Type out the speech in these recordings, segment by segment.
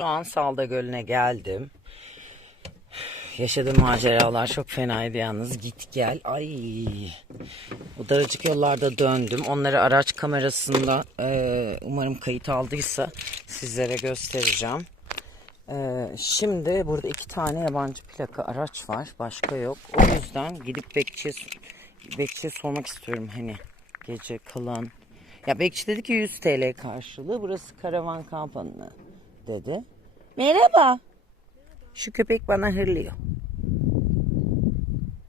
Şu an Salda Gölü'ne geldim. Yaşadığım maceralar çok fenaydı yalnız. Git gel. Ay. O daracık yollarda döndüm. Onları araç kamerasında e, umarım kayıt aldıysa sizlere göstereceğim. E, şimdi burada iki tane yabancı plaka araç var. Başka yok. O yüzden gidip bekçiye, bekçiye sormak istiyorum. Hani gece kalan. Ya bekçi dedi ki 100 TL karşılığı. Burası karavan kampanyası dedi. Merhaba. Şu köpek bana hırlıyor.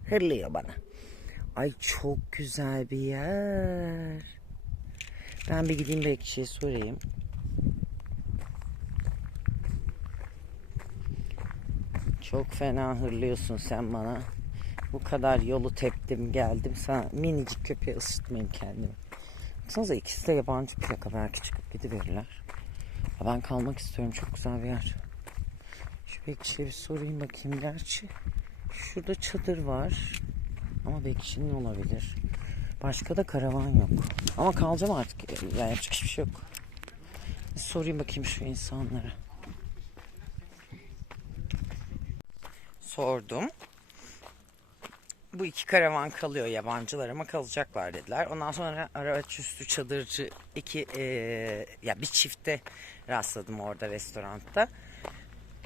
Hırlıyor bana. Ay çok güzel bir yer. Ben bir gideyim bekçiye sorayım. Çok fena hırlıyorsun sen bana. Bu kadar yolu teptim geldim. Sana minicik köpeğe ısıtmayayım kendimi. Baksanıza ikisi de yabancı plaka. Belki çıkıp gidiverirler. Ben kalmak istiyorum. Çok güzel bir yer. Şu bekçiye bir sorayım bakayım. Gerçi şurada çadır var. Ama bekçinin olabilir. Başka da karavan yok. Ama kalacağım artık. Yani yapacak hiçbir şey yok. Bir sorayım bakayım şu insanlara. Sordum. Bu iki karavan kalıyor yabancılar ama kalacaklar dediler. Ondan sonra araç üstü çadırcı iki eee, ya bir çifte rastladım orada restoranda.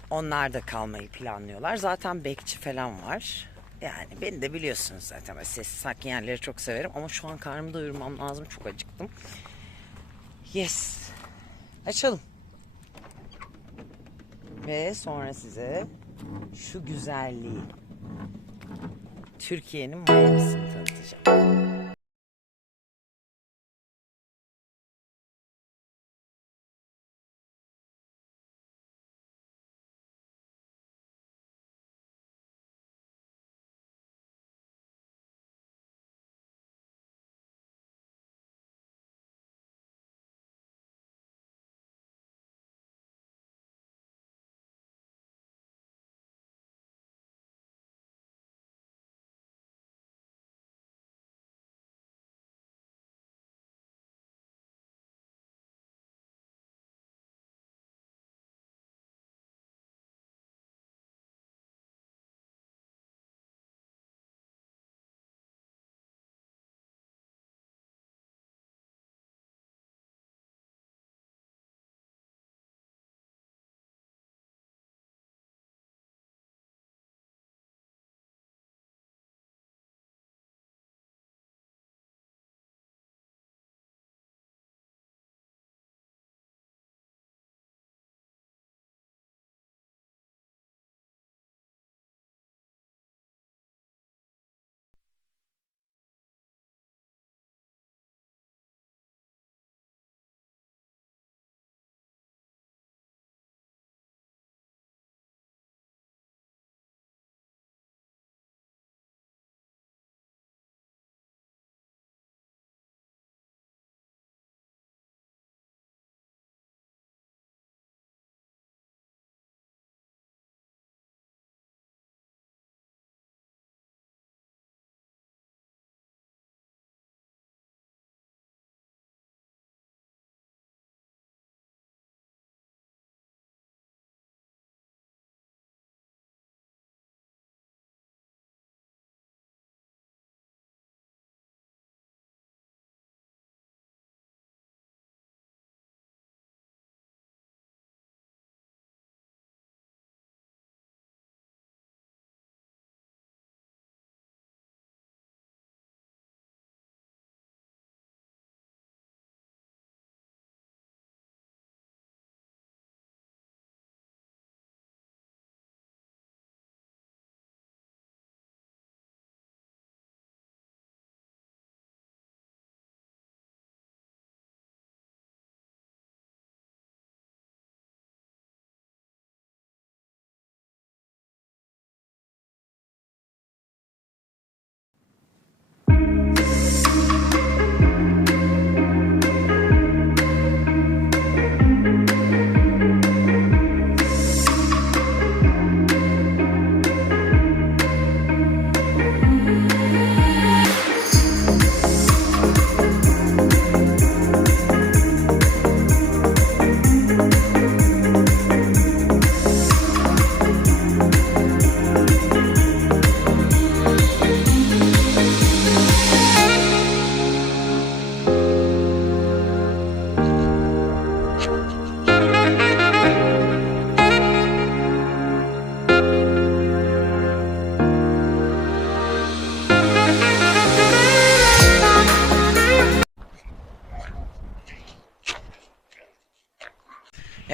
Onlar da kalmayı planlıyorlar. Zaten bekçi falan var. Yani beni de biliyorsunuz zaten. Ben sessiz sakin yerleri çok severim. Ama şu an karnımı doyurmam lazım. Çok acıktım. Yes. Açalım. Ve sonra size şu güzelliği Türkiye'nin Miami'sini tanıtacağım.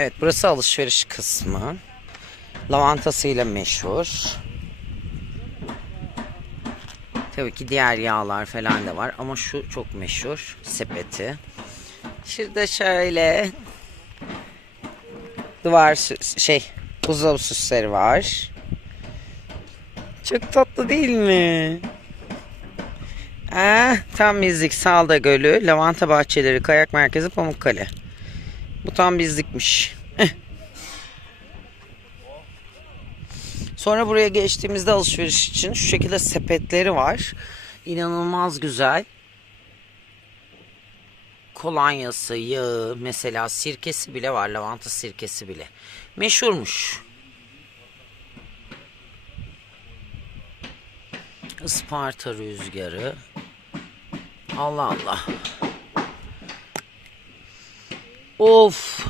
Evet burası alışveriş kısmı. Lavantasıyla meşhur. Tabii ki diğer yağlar falan da var ama şu çok meşhur sepeti. Şurada şöyle duvar şey buzdolabı süsleri var. Çok tatlı değil mi? Ah, tam bizlik Salda Gölü, Lavanta Bahçeleri, Kayak Merkezi, Pamukkale. Bu tam bizlikmiş. Sonra buraya geçtiğimizde alışveriş için şu şekilde sepetleri var. İnanılmaz güzel. Kolonyası, yağı, mesela sirkesi bile var. Lavanta sirkesi bile. Meşhurmuş. Isparta rüzgarı. Allah Allah. Of.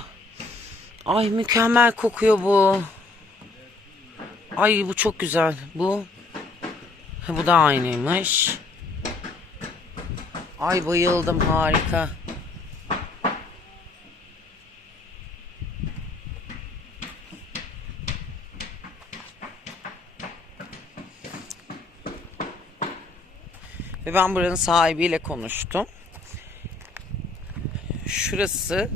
Ay mükemmel kokuyor bu. Ay bu çok güzel. Bu. Bu da aynıymış. Ay bayıldım harika. Ve ben buranın sahibiyle konuştum. Şurası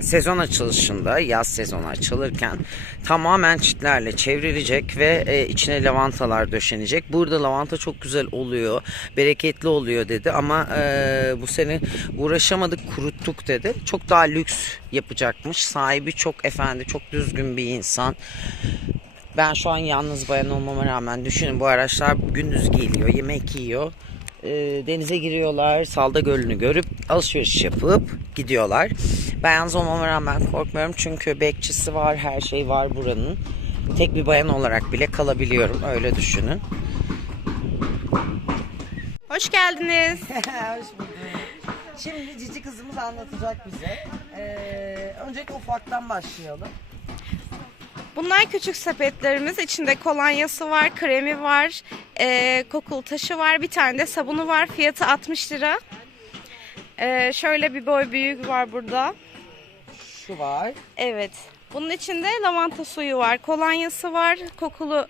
sezon açılışında yaz sezonu açılırken tamamen çitlerle çevrilecek ve e, içine lavantalar döşenecek. Burada lavanta çok güzel oluyor, bereketli oluyor dedi ama e, bu sene uğraşamadık kuruttuk dedi. Çok daha lüks yapacakmış. Sahibi çok efendi, çok düzgün bir insan. Ben şu an yalnız bayan olmama rağmen düşünün bu araçlar gündüz geliyor, yemek yiyor. E, denize giriyorlar, Salda Gölü'nü görüp alışveriş yapıp gidiyorlar. Ben yalnız olmama rağmen korkmuyorum çünkü bekçisi var, her şey var buranın. Tek bir bayan olarak bile kalabiliyorum, öyle düşünün. Hoş geldiniz. Hoş bulduk. Şimdi cici kızımız anlatacak bize. Ee, öncelikle ufaktan başlayalım. Bunlar küçük sepetlerimiz. İçinde kolonyası var, kremi var, e, kokulu taşı var, bir tane de sabunu var. Fiyatı 60 lira. E, şöyle bir boy büyük var burada. Şu var. Evet. Bunun içinde lavanta suyu var, kolonyası var, kokulu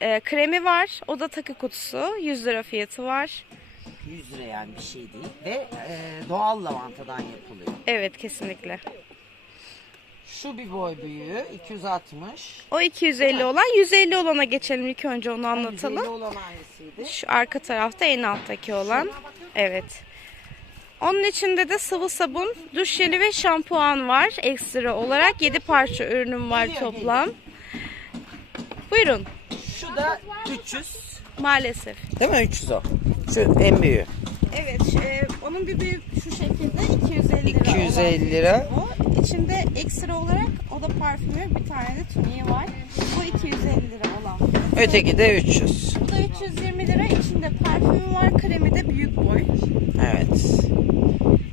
e, kremi var. O da takı kutusu. 100 lira fiyatı var. 100 lira yani bir şey değil. Ve e, doğal lavantadan yapılıyor. Evet kesinlikle. Şu bir boy büyüğü 260. O 250 olan, 150 olana geçelim ilk önce onu anlatalım. 150 olan hangisiydi? Şu arka tarafta en alttaki olan. Evet. Onun içinde de sıvı sabun, duş jeli ve şampuan var ekstra olarak. 7 parça ürünüm var Geliyor, toplam. Buyurun. Şu da 300. Maalesef. Değil mi 300 o? Şu en büyüğü. Evet, e, onun bir büyük şu şekilde 250 lira. 250 lira. O içinde ekstra olarak o da parfümü bir tane de tuniği var. Bu 250 lira olan. Öteki de 300. Bu da 320 lira. İçinde parfümü var, kremi de büyük boy. Evet.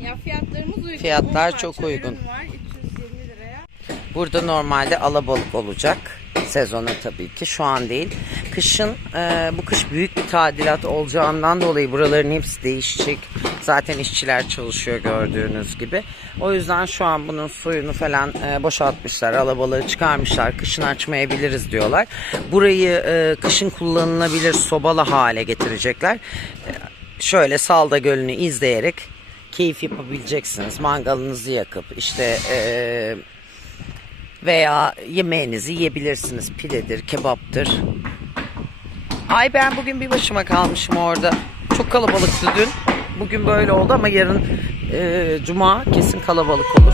Ya fiyatlarımız uygun. Fiyatlar 10 parça çok uygun. var 320 liraya. Burada normalde alabalık olacak. Sezonu tabii ki şu an değil. Kışın e, bu kış büyük bir tadilat olacağından dolayı buraların hepsi değişecek. Zaten işçiler çalışıyor gördüğünüz gibi. O yüzden şu an bunun suyunu falan e, boşaltmışlar. Alabalığı çıkarmışlar. Kışın açmayabiliriz diyorlar. Burayı e, kışın kullanılabilir sobalı hale getirecekler. E, şöyle Salda Gölü'nü izleyerek keyif yapabileceksiniz. Mangalınızı yakıp işte e, veya yemeğinizi yiyebilirsiniz. Pidedir, kebaptır. Ay ben bugün bir başıma kalmışım orada. Çok kalabalıktı dün. Bugün böyle oldu ama yarın e, cuma kesin kalabalık olur.